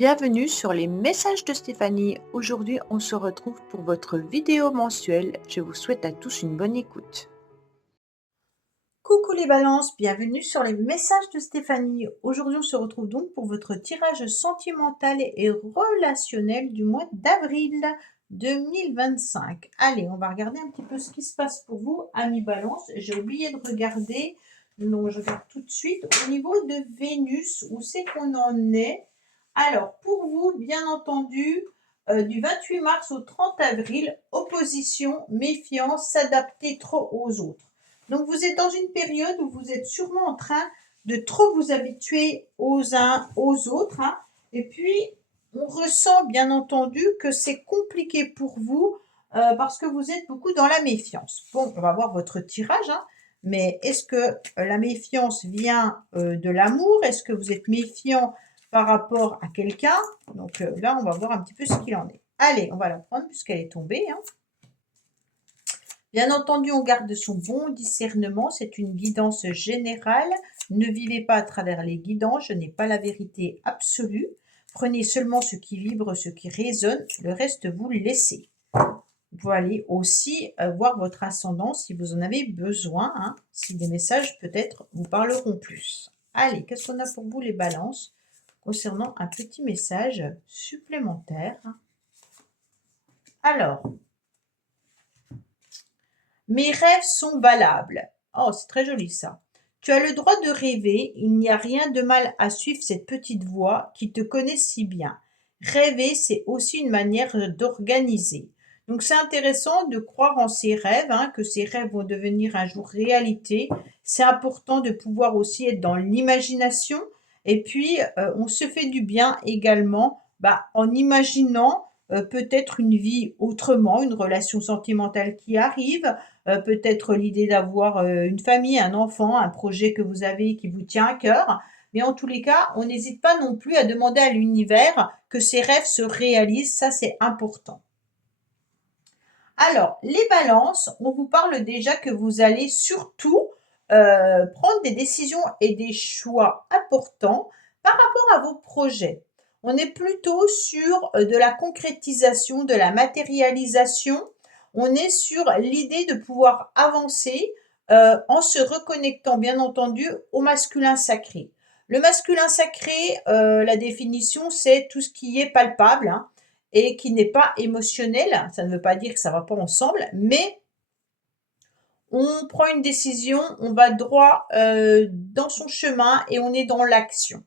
Bienvenue sur les messages de Stéphanie. Aujourd'hui, on se retrouve pour votre vidéo mensuelle. Je vous souhaite à tous une bonne écoute. Coucou les balances, bienvenue sur les messages de Stéphanie. Aujourd'hui, on se retrouve donc pour votre tirage sentimental et relationnel du mois d'avril 2025. Allez, on va regarder un petit peu ce qui se passe pour vous, amis balance. J'ai oublié de regarder, donc je regarde tout de suite au niveau de Vénus, où c'est qu'on en est. Alors, pour vous, bien entendu, du 28 mars au 30 avril, opposition, méfiance, s'adapter trop aux autres. Donc, vous êtes dans une période où vous êtes sûrement en train de trop vous habituer aux uns aux autres, hein. Et puis, on ressent bien entendu que c'est compliqué pour vous parce que vous êtes beaucoup dans la méfiance. Bon, on va voir votre tirage, hein. Mais est-ce que la méfiance vient de l'amour? Est-ce que vous êtes méfiant par rapport à quelqu'un? Donc là, on va voir un petit peu ce qu'il en est. Allez, on va la prendre puisqu'elle est tombée, hein. Bien entendu, on garde son bon discernement, c'est une guidance générale. Ne vivez pas à travers les guidances, je n'ai pas la vérité absolue. Prenez seulement ce qui vibre, ce qui résonne, le reste vous le laissez. Vous pouvez aller aussi voir votre ascendant si vous en avez besoin, hein, si des messages peut-être vous parleront plus. Allez, qu'est-ce qu'on a pour vous les balances concernant un petit message supplémentaire? Alors, mes rêves sont valables. Oh, c'est très joli ça. Tu as le droit de rêver, il n'y a rien de mal à suivre cette petite voix qui te connaît si bien. Rêver, c'est aussi une manière d'organiser. Donc c'est intéressant de croire en ses rêves, hein, que ces rêves vont devenir un jour réalité. C'est important de pouvoir aussi être dans l'imagination. Et puis, on se fait du bien également en imaginant peut-être une vie autrement, une relation sentimentale qui arrive, peut-être l'idée d'avoir une famille, un enfant, un projet que vous avez qui vous tient à cœur. Mais en tous les cas, on n'hésite pas non plus à demander à l'univers que ses rêves se réalisent. Ça, c'est important. Alors, les balances, on vous parle déjà que vous allez surtout prendre des décisions et des choix importants par rapport à vos projets. On est plutôt sur de la concrétisation, de la matérialisation. On est sur l'idée de pouvoir avancer en se reconnectant, bien entendu, au masculin sacré. Le masculin sacré, la définition, c'est tout ce qui est palpable, hein, et qui n'est pas émotionnel. Ça ne veut pas dire que ça ne va pas ensemble, mais on prend une décision, on va droit dans son chemin et on est dans l'action.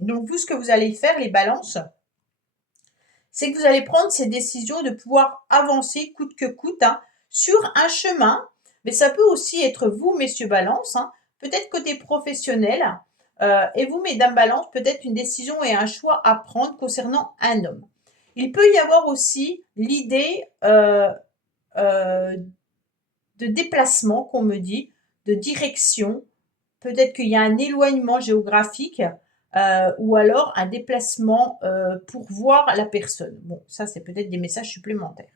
Donc vous, ce que vous allez faire, les balances, c'est que vous allez prendre ces décisions de pouvoir avancer coûte que coûte, hein, sur un chemin, mais ça peut aussi être vous, messieurs balance, hein, peut-être côté professionnel, et vous, mesdames balance, peut-être une décision et un choix à prendre concernant un homme. Il peut y avoir aussi l'idée de déplacement, qu'on me dit, de direction. Peut-être qu'il y a un éloignement géographique ou alors un déplacement pour voir la personne. Bon, ça, c'est peut-être des messages supplémentaires.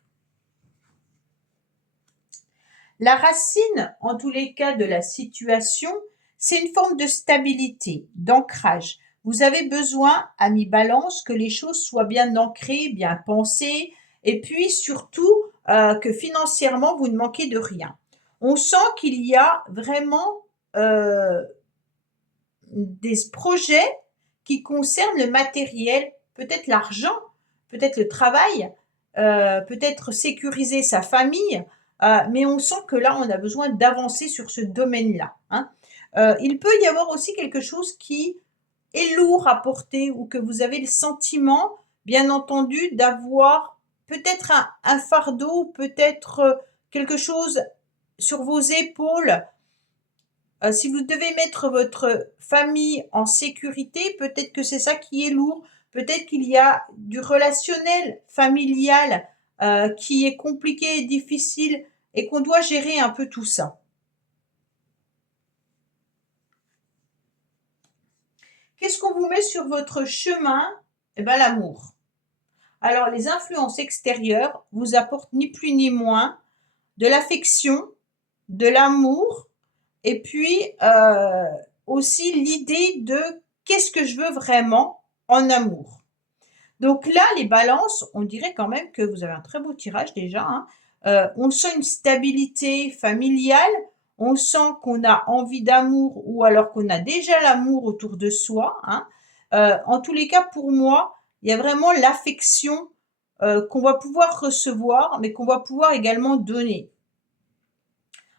La racine, en tous les cas, de la situation, c'est une forme de stabilité, d'ancrage. Vous avez besoin, ami balance, que les choses soient bien ancrées, bien pensées, et puis surtout que financièrement, vous ne manquez de rien. On sent qu'il y a vraiment des projets qui concernent le matériel, peut-être l'argent, peut-être le travail, peut-être sécuriser sa famille, mais on sent que là, on a besoin d'avancer sur ce domaine-là, hein. Il peut y avoir aussi quelque chose qui est lourd à porter ou que vous avez le sentiment, bien entendu, d'avoir peut-être un fardeau, peut-être quelque chose sur vos épaules. Si vous devez mettre votre famille en sécurité, peut-être que c'est ça qui est lourd. Peut-être qu'il y a du relationnel familial qui est compliqué et difficile et qu'on doit gérer un peu tout ça. Qu'est-ce qu'on vous met sur votre chemin? Eh bien, l'amour. Alors, les influences extérieures vous apportent ni plus ni moins de l'affection, de l'amour, et puis aussi l'idée de qu'est-ce que je veux vraiment en amour. Donc là, les balances, on dirait quand même que vous avez un très beau tirage déjà, hein. On sent une stabilité familiale, on sent qu'on a envie d'amour ou alors qu'on a déjà l'amour autour de soi, hein. En tous les cas, pour moi, il y a vraiment l'affection, qu'on va pouvoir recevoir, mais qu'on va pouvoir également donner.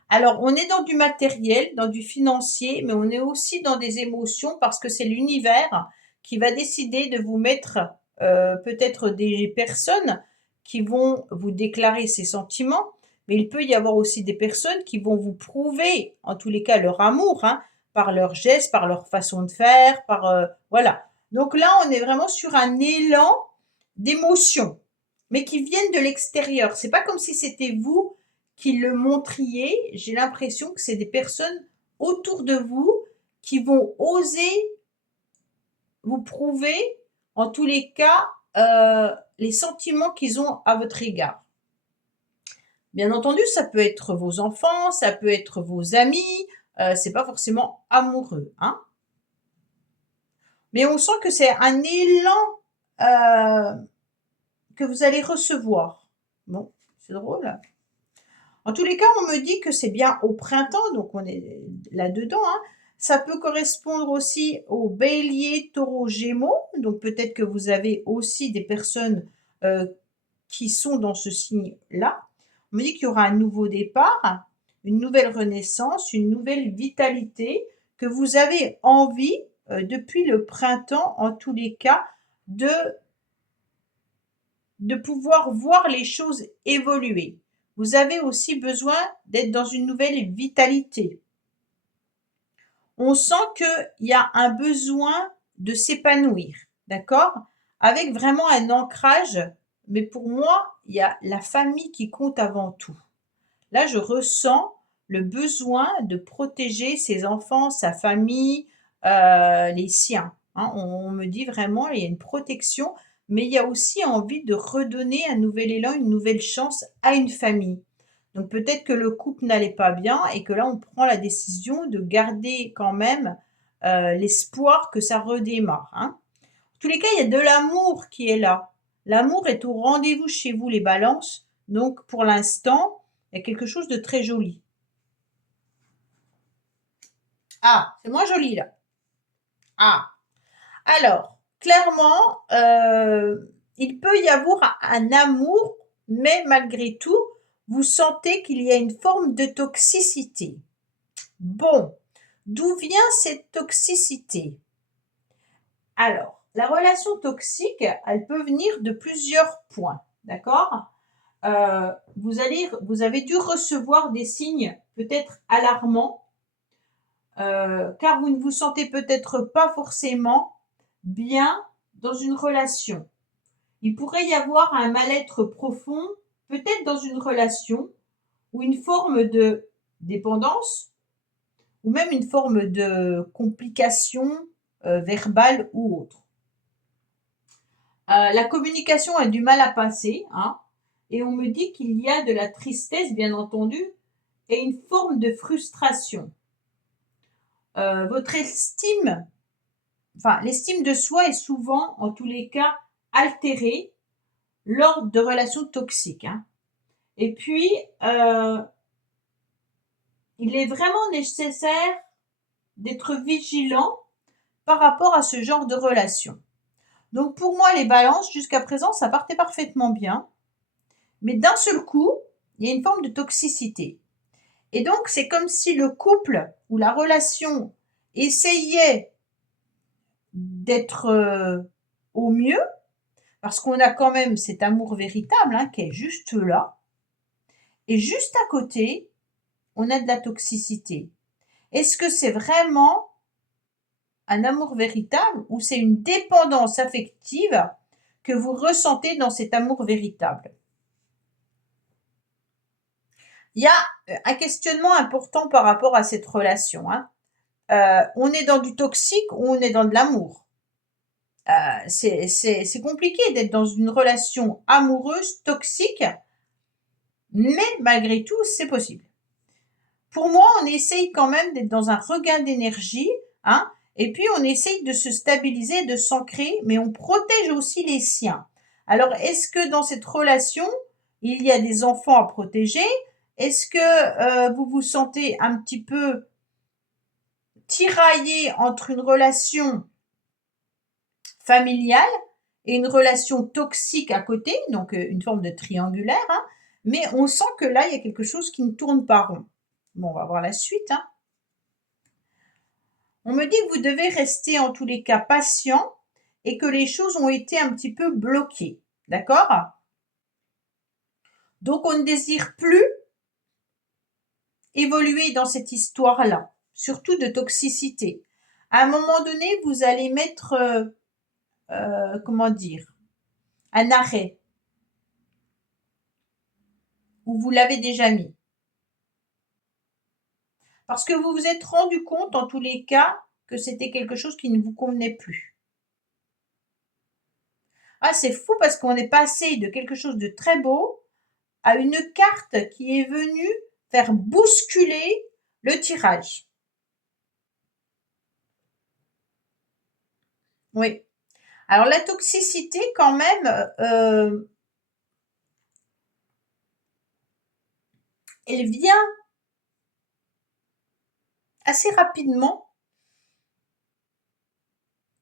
Alors, on est dans du matériel, dans du financier, mais on est aussi dans des émotions parce que c'est l'univers qui va décider de vous mettre peut-être des personnes qui vont vous déclarer ces sentiments, mais il peut y avoir aussi des personnes qui vont vous prouver, en tous les cas, leur amour, hein, par leurs gestes, par leur façon de faire, par voilà. Donc là, on est vraiment sur un élan d'émotions, mais qui viennent de l'extérieur. C'est pas comme si c'était vous qui le montriez. J'ai l'impression que c'est des personnes autour de vous qui vont oser vous prouver, en tous les cas, les sentiments qu'ils ont à votre égard. Bien entendu, ça peut être vos enfants, ça peut être vos amis, c'est pas forcément amoureux, hein. Mais on sent que c'est un élan que vous allez recevoir. Bon, c'est drôle. En tous les cas, on me dit que c'est bien au printemps, donc on est là-dedans, hein. Ça peut correspondre aussi au bélier, taureau, gémeaux. Donc peut-être que vous avez aussi des personnes qui sont dans ce signe-là. On me dit qu'il y aura un nouveau départ, une nouvelle renaissance, une nouvelle vitalité, que vous avez envie, depuis le printemps, en tous les cas, de pouvoir voir les choses évoluer. Vous avez aussi besoin d'être dans une nouvelle vitalité. On sent qu'il y a un besoin de s'épanouir, d'accord? Avec vraiment un ancrage, mais pour moi, il y a la famille qui compte avant tout. Là, je ressens le besoin de protéger ses enfants, sa famille, les siens, hein. On me dit vraiment, il y a une protection, mais il y a aussi envie de redonner un nouvel élan, une nouvelle chance à une famille. Donc peut-être que le couple n'allait pas bien et que là, on prend la décision de garder quand même, l'espoir que ça redémarre, hein. En tous les cas, il y a de l'amour qui est là. L'amour est au rendez-vous chez vous, les balances. Donc pour l'instant, il y a quelque chose de très joli. Ah, c'est moins joli là. Ah, alors, clairement, il peut y avoir un amour, mais malgré tout, vous sentez qu'il y a une forme de toxicité. Bon, d'où vient cette toxicité? Alors, la relation toxique, elle peut venir de plusieurs points, d'accord? Vous avez dû recevoir des signes peut-être alarmants, car vous ne vous sentez peut-être pas forcément bien dans une relation. Il pourrait y avoir un mal-être profond, peut-être dans une relation, ou une forme de dépendance, ou même une forme de complication verbale ou autre. La communication a du mal à passer, hein, et on me dit qu'il y a de la tristesse, bien entendu, et une forme de frustration. Votre estime, enfin l'estime de soi est souvent, en tous les cas, altérée lors de relations toxiques, hein. Et puis, il est vraiment nécessaire d'être vigilant par rapport à ce genre de relation. Donc pour moi, les balances, jusqu'à présent, ça partait parfaitement bien. Mais d'un seul coup, il y a une forme de toxicité. Et donc, c'est comme si le couple ou la relation essayait d'être au mieux, parce qu'on a quand même cet amour véritable, hein, qui est juste là. Et juste à côté, on a de la toxicité. Est-ce que c'est vraiment un amour véritable ou c'est une dépendance affective que vous ressentez dans cet amour véritable? Il y a un questionnement important par rapport à cette relation, hein. On est dans du toxique ou on est dans de l'amour? C'est compliqué d'être dans une relation amoureuse toxique, mais malgré tout, c'est possible. Pour moi, on essaye quand même d'être dans un regain d'énergie, hein, Et puis, on essaye de se stabiliser, de s'ancrer, mais on protège aussi les siens. Alors, est-ce que dans cette relation, il y a des enfants à protéger? Est-ce que vous vous sentez un petit peu tiraillé entre une relation familiale et une relation toxique à côté, donc une forme de triangulaire, hein, mais on sent que là, il y a quelque chose qui ne tourne pas rond. Bon, on va voir la suite, hein. On me dit que vous devez rester en tous les cas patient et que les choses ont été un petit peu bloquées. D'accord? Donc, on ne désire plus évoluer dans cette histoire-là, surtout de toxicité. À un moment donné, vous allez mettre, comment dire, un arrêt, ou vous l'avez déjà mis. Parce que vous vous êtes rendu compte, en tous les cas, que c'était quelque chose qui ne vous convenait plus. Ah, c'est fou parce qu'on est passé de quelque chose de très beau à une carte qui est venue faire bousculer le tirage. Oui. Alors la toxicité, quand même, elle vient assez rapidement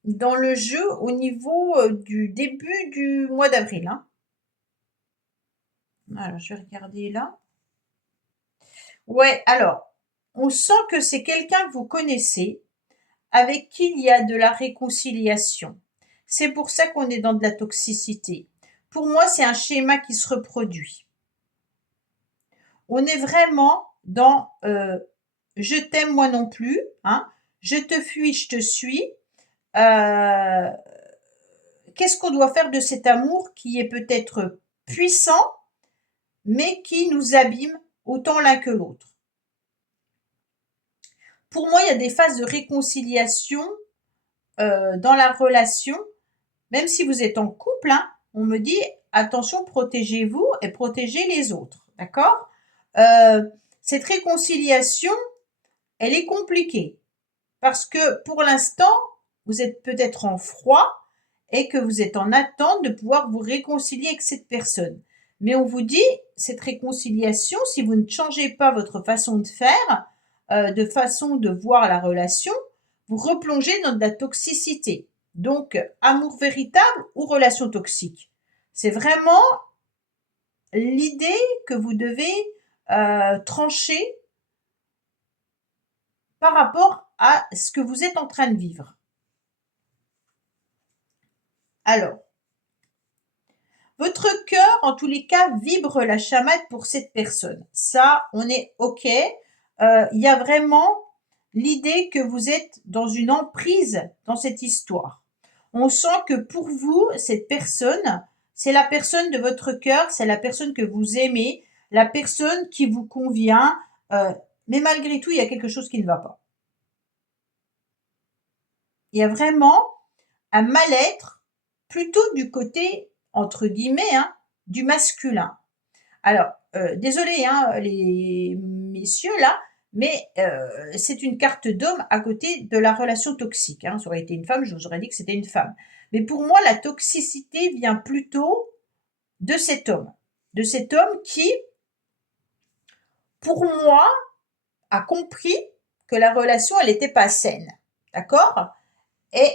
dans le jeu au niveau du début du mois d'avril, hein. Alors, je vais regarder là. Ouais, alors, on sent que c'est quelqu'un que vous connaissez, avec qui il y a de la réconciliation. C'est pour ça qu'on est dans de la toxicité. Pour moi, c'est un schéma qui se reproduit. On est vraiment dans je t'aime moi non plus, hein, je te fuis, je te suis. Euh, Qu'est-ce qu'on doit faire de cet amour qui est peut-être puissant, mais qui nous abîme autant l'un que l'autre? Pour moi, il y a des phases de réconciliation dans la relation, même si vous êtes en couple, hein, on me dit attention, protégez-vous et protégez les autres, d'accord? Cette réconciliation, elle est compliquée parce que pour l'instant, vous êtes peut-être en froid et que vous êtes en attente de pouvoir vous réconcilier avec cette personne. Mais on vous dit, cette réconciliation, si vous ne changez pas votre façon de faire, de façon de voir la relation, vous replongez dans de la toxicité. Donc, amour véritable ou relation toxique. C'est vraiment l'idée que vous devez trancher par rapport à ce que vous êtes en train de vivre. Alors, votre cœur, en tous les cas, vibre la chamade pour cette personne. Ça, on est OK. Il y a vraiment l'idée que vous êtes dans une emprise dans cette histoire. On sent que pour vous, cette personne, c'est la personne de votre cœur, c'est la personne que vous aimez, la personne qui vous convient. Mais malgré tout, il y a quelque chose qui ne va pas. Il y a vraiment un mal-être plutôt du côté, entre guillemets, hein, du masculin. Alors, désolé, hein, les messieurs là, mais c'est une carte d'homme à côté de la relation toxique, hein. Ça aurait été une femme, je vous aurais dit que c'était une femme. Mais pour moi, la toxicité vient plutôt de cet homme. De cet homme qui, pour moi, a compris que la relation, elle n'était pas saine. D'accord? Et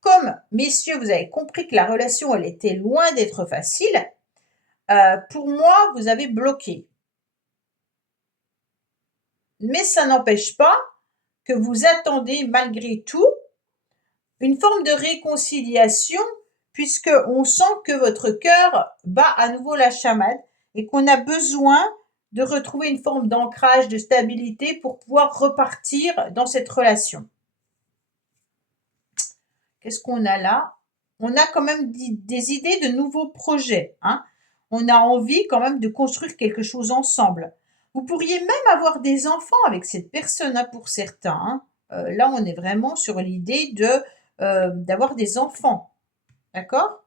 comme, messieurs, vous avez compris que la relation, elle était loin d'être facile, pour moi, vous avez bloqué. Mais ça n'empêche pas que vous attendez malgré tout une forme de réconciliation, puisque on sent que votre cœur bat à nouveau la chamade et qu'on a besoin de retrouver une forme d'ancrage, de stabilité pour pouvoir repartir dans cette relation. Qu'est-ce qu'on a là? On a quand même des idées de nouveaux projets, hein. On a envie quand même de construire quelque chose ensemble. Vous pourriez même avoir des enfants avec cette personne, hein, pour certains, hein. Là, on est vraiment sur l'idée d'avoir des enfants, d'accord?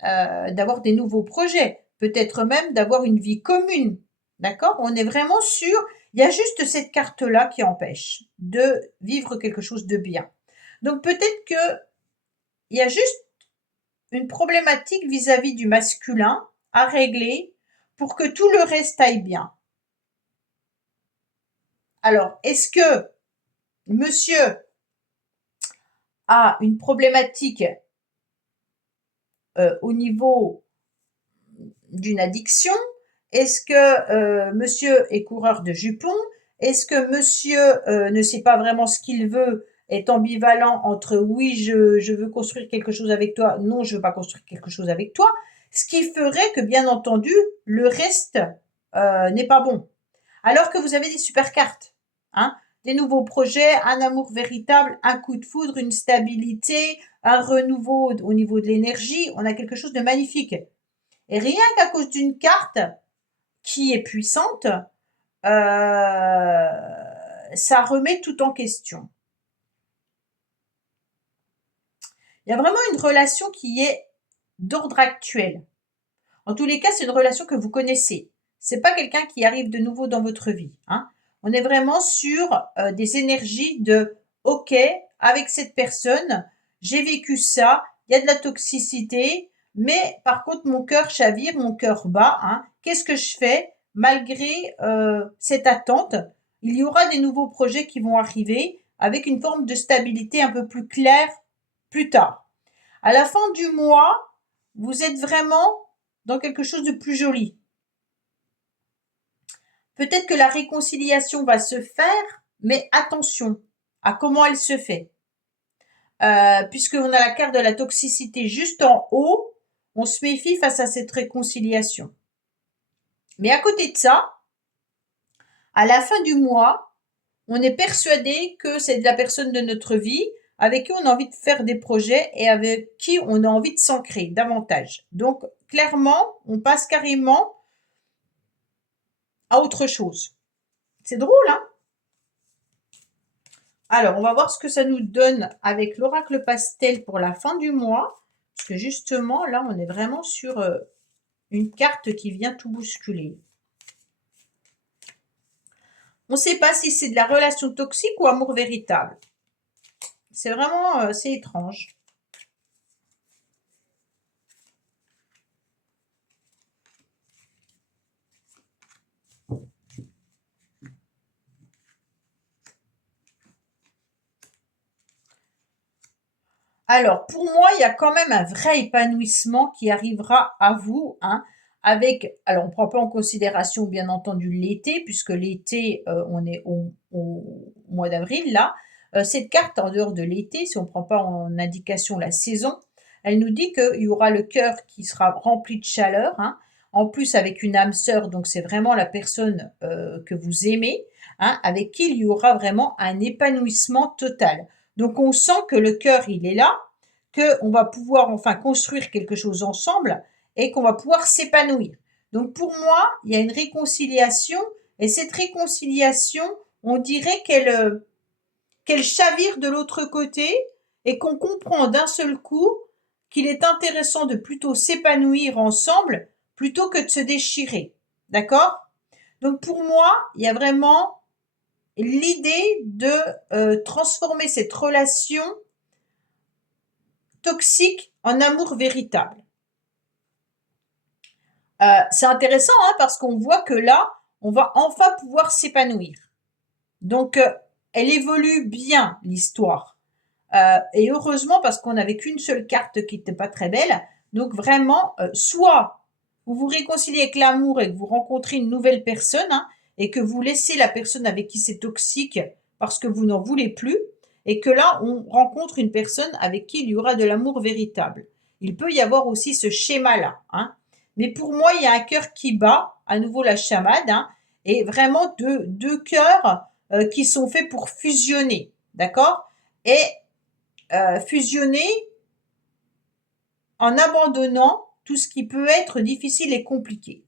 D'avoir des nouveaux projets, peut-être même d'avoir une vie commune, D'accord? On est vraiment sur il y a juste cette carte-là qui empêche de vivre quelque chose de bien. Donc peut-être qu'il y a juste une problématique vis-à-vis du masculin à régler pour que tout le reste aille bien. Alors, est-ce que monsieur a une problématique au niveau d'une addiction? Est-ce que monsieur est coureur de jupons? Est-ce que monsieur ne sait pas vraiment ce qu'il veut, est ambivalent entre oui, je veux construire quelque chose avec toi, non, je veux pas construire quelque chose avec toi, ce qui ferait que, bien entendu, le reste n'est pas bon. Alors que vous avez des super cartes, hein, des nouveaux projets, un amour véritable, un coup de foudre, une stabilité, un renouveau au niveau de l'énergie, on a quelque chose de magnifique. Et rien qu'à cause d'une carte qui est puissante, ça remet tout en question. Il y a vraiment une relation qui est d'ordre actuel. En tous les cas, c'est une relation que vous connaissez. C'est pas quelqu'un qui arrive de nouveau dans votre vie, hein. On est vraiment sur des énergies de OK, avec cette personne, j'ai vécu ça, il y a de la toxicité, mais par contre mon cœur chavire, mon cœur bat, hein. Qu'est-ce que je fais malgré cette attente? Il y aura des nouveaux projets qui vont arriver avec une forme de stabilité un peu plus claire plus tard. À la fin du mois, vous êtes vraiment dans quelque chose de plus joli. Peut-être que la réconciliation va se faire, mais attention à comment elle se fait. Puisqu'on a la carte de la toxicité juste en haut, on se méfie face à cette réconciliation. Mais à côté de ça, à la fin du mois, on est persuadé que c'est de la personne de notre vie avec qui on a envie de faire des projets et avec qui on a envie de s'ancrer davantage. Donc, clairement, on passe carrément à autre chose. C'est drôle, hein? Alors, on va voir ce que ça nous donne avec l'oracle pastel pour la fin du mois. Parce que justement, là, on est vraiment sur une carte qui vient tout bousculer. On ne sait pas si c'est de la relation toxique ou amour véritable. C'est vraiment, c'est étrange. Alors, pour moi, il y a quand même un vrai épanouissement qui arrivera à vous, hein, avec, alors on ne prend pas en considération bien entendu l'été, puisque l'été, on est au mois d'avril là. Cette carte, en dehors de l'été, si on ne prend pas en indication la saison, elle nous dit qu'il y aura le cœur qui sera rempli de chaleur, hein, en plus avec une âme sœur, donc c'est vraiment la personne que vous aimez, hein, avec qui il y aura vraiment un épanouissement total. Donc on sent que le cœur, il est là, qu'on va pouvoir enfin construire quelque chose ensemble et qu'on va pouvoir s'épanouir. Donc pour moi, il y a une réconciliation et cette réconciliation, on dirait qu'elle chavire de l'autre côté et qu'on comprend d'un seul coup qu'il est intéressant de plutôt s'épanouir ensemble plutôt que de se déchirer. D'accord? Donc pour moi, il y a vraiment l'idée de transformer cette relation toxique en amour véritable. C'est intéressant, hein, parce qu'on voit que là, on va enfin pouvoir s'épanouir. Donc, elle évolue bien, l'histoire. Et heureusement, parce qu'on n'avait qu'une seule carte qui n'était pas très belle. Donc, vraiment, soit vous vous réconciliez avec l'amour et que vous rencontrez une nouvelle personne, hein, et que vous laissez la personne avec qui c'est toxique parce que vous n'en voulez plus, et que là, on rencontre une personne avec qui il y aura de l'amour véritable. Il peut y avoir aussi ce schéma-là, hein. Mais pour moi, il y a un cœur qui bat, à nouveau la chamade, hein, et vraiment deux cœurs qui sont faits pour fusionner, d'accord? Et fusionner en abandonnant tout ce qui peut être difficile et compliqué.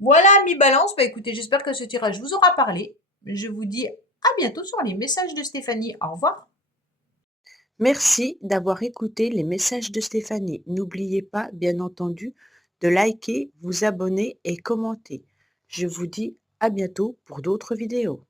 Voilà, mi balance. Bah écoutez, j'espère que ce tirage vous aura parlé. Je vous dis à bientôt sur les messages de Stéphanie. Au revoir. Merci d'avoir écouté les messages de Stéphanie. N'oubliez pas, bien entendu, de liker, vous abonner et commenter. Je vous dis à bientôt pour d'autres vidéos.